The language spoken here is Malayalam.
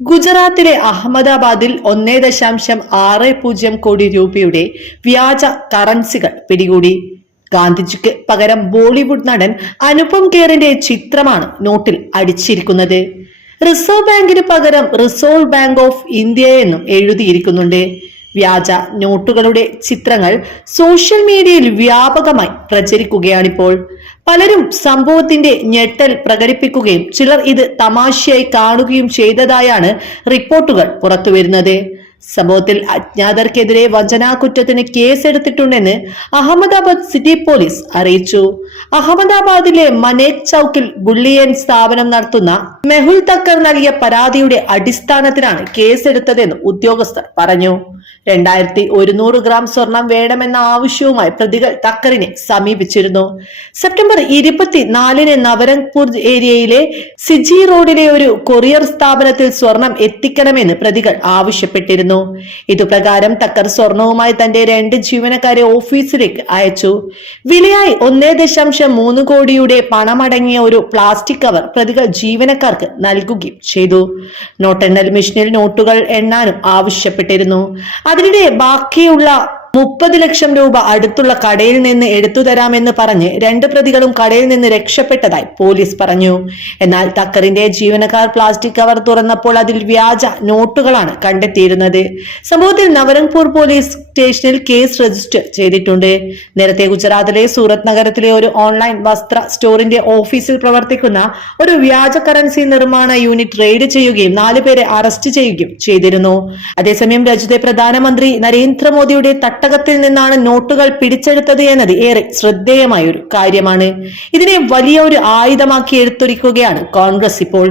ഗുജറാത്തിലെ അഹമ്മദാബാദിൽ ഒന്നേ ദശാംശം ആറ് പൂജ്യം കോടി രൂപയുടെ വ്യാജ കറൻസികൾ പിടികൂടി. ഗാന്ധിജിക്ക് പകരം ബോളിവുഡ് നടൻ അനുപം ഖേറിന്റെ ചിത്രമാണ് നോട്ടിൽ അടിച്ചിരിക്കുന്നത്. റിസർവ് ബാങ്കിന് പകരം റിസർവ് ബാങ്ക് ഓഫ് ഇന്ത്യ എന്നും എഴുതിയിരിക്കുന്നുണ്ട്. വ്യാജ നോട്ടുകളുടെ ചിത്രങ്ങൾ സോഷ്യൽ മീഡിയയിൽ വ്യാപകമായി പ്രചരിക്കുകയാണിപ്പോൾ. പലരും സംഭവത്തിന്റെ ഞെട്ടൽ പ്രകടിപ്പിക്കുകയും ചിലർ ഇത് തമാശയായി കാണുകയും ചെയ്തതായാണ് റിപ്പോർട്ടുകൾ പുറത്തുവരുന്നത്. സംഭവത്തിൽ അജ്ഞാതർക്കെതിരെ വഞ്ചനാകുറ്റത്തിന് കേസെടുത്തിട്ടുണ്ടെന്ന് അഹമ്മദാബാദ് സിറ്റി പോലീസ് അറിയിച്ചു. അഹമ്മദാബാദിലെ മനേജ് ചൌക്കിൽ ബുള്ളിയൻ സ്ഥാപനം നടത്തുന്ന മെഹുൽ തക്കർ നൽകിയ പരാതിയുടെ അടിസ്ഥാനത്തിലാണ് കേസെടുത്തതെന്ന് ഉദ്യോഗസ്ഥർ പറഞ്ഞു. രണ്ടായിരത്തി ഒരുന്നൂറ് ഗ്രാം സ്വർണം വേണമെന്ന ആവശ്യവുമായി പ്രതികൾ തക്കറിനെ സമീപിച്ചിരുന്നു. സെപ്റ്റംബർ ഇരുപത്തിനാലിന് നവരംഗ്പൂർ ഏരിയയിലെ സിജി റോഡിലെ ഒരു കൊറിയർ സ്ഥാപനത്തിൽ സ്വർണം എത്തിക്കണമെന്ന് പ്രതികൾ ആവശ്യപ്പെട്ടിരുന്നു. ഇതുപ്രകാരം തക്കർ സ്വർണവുമായി തന്റെ രണ്ട് ജീവനക്കാരെ ഓഫീസിലേക്ക് അയച്ചു. വിലയായി ഒന്നേ ദശാംശം മൂന്ന് കോടിയുടെ പണമടങ്ങിയ ഒരു പ്ലാസ്റ്റിക് കവർ പ്രതികൾ ജീവനക്കാർക്ക് നൽകുകയും ചെയ്തു. നോട്ടെണ്ണൽ മെഷീനിൽ നോട്ടുകൾ എണ്ണാനും ആവശ്യപ്പെട്ടിരുന്നു. അതിനിടെ ബാക്കിയുള്ള മുപ്പത് ലക്ഷം രൂപ അടുത്തുള്ള കടയിൽ നിന്ന് എടുത്തു തരാമെന്ന് പറഞ്ഞ് രണ്ട് പ്രതികളും കടയിൽ നിന്ന് രക്ഷപ്പെട്ടതായി പോലീസ് പറഞ്ഞു. എന്നാൽ തക്കറിന്റെ ജീവനക്കാർ പ്ലാസ്റ്റിക് കവർ തുറന്നപ്പോൾ അതിൽ വ്യാജ നോട്ടുകളാണ് കണ്ടെത്തിയിരുന്നത്. സംഭവത്തിൽ നവരംഗ്പൂർ പോലീസ് സ്റ്റേഷനിൽ കേസ് രജിസ്റ്റർ ചെയ്തിട്ടുണ്ട്. നേരത്തെ ഗുജറാത്തിലെ സൂറത്ത് നഗരത്തിലെ ഒരു ഓൺലൈൻ വസ്ത്ര സ്റ്റോറിന്റെ ഓഫീസിൽ പ്രവർത്തിക്കുന്ന ഒരു വ്യാജ കറൻസി നിർമ്മാണ യൂണിറ്റ് റെയ്ഡ് ചെയ്യുകയും നാലുപേരെ അറസ്റ്റ് ചെയ്യുകയും ചെയ്തിരുന്നു. അതേസമയം രാജ്യത്തെ പ്രധാനമന്ത്രി നരേന്ദ്രമോദിയുടെ തട്ടകത്തിൽ നിന്നാണ് നോട്ടുകൾ പിടിച്ചെടുത്തത് എന്നത് ഏറെ ശ്രദ്ധേയമായ ഒരു കാര്യമാണ്. ഇതിനെ വലിയ ഒരു ആയുധമാക്കി എടുത്തൊരിക്കുകയാണ് കോൺഗ്രസ് ഇപ്പോൾ.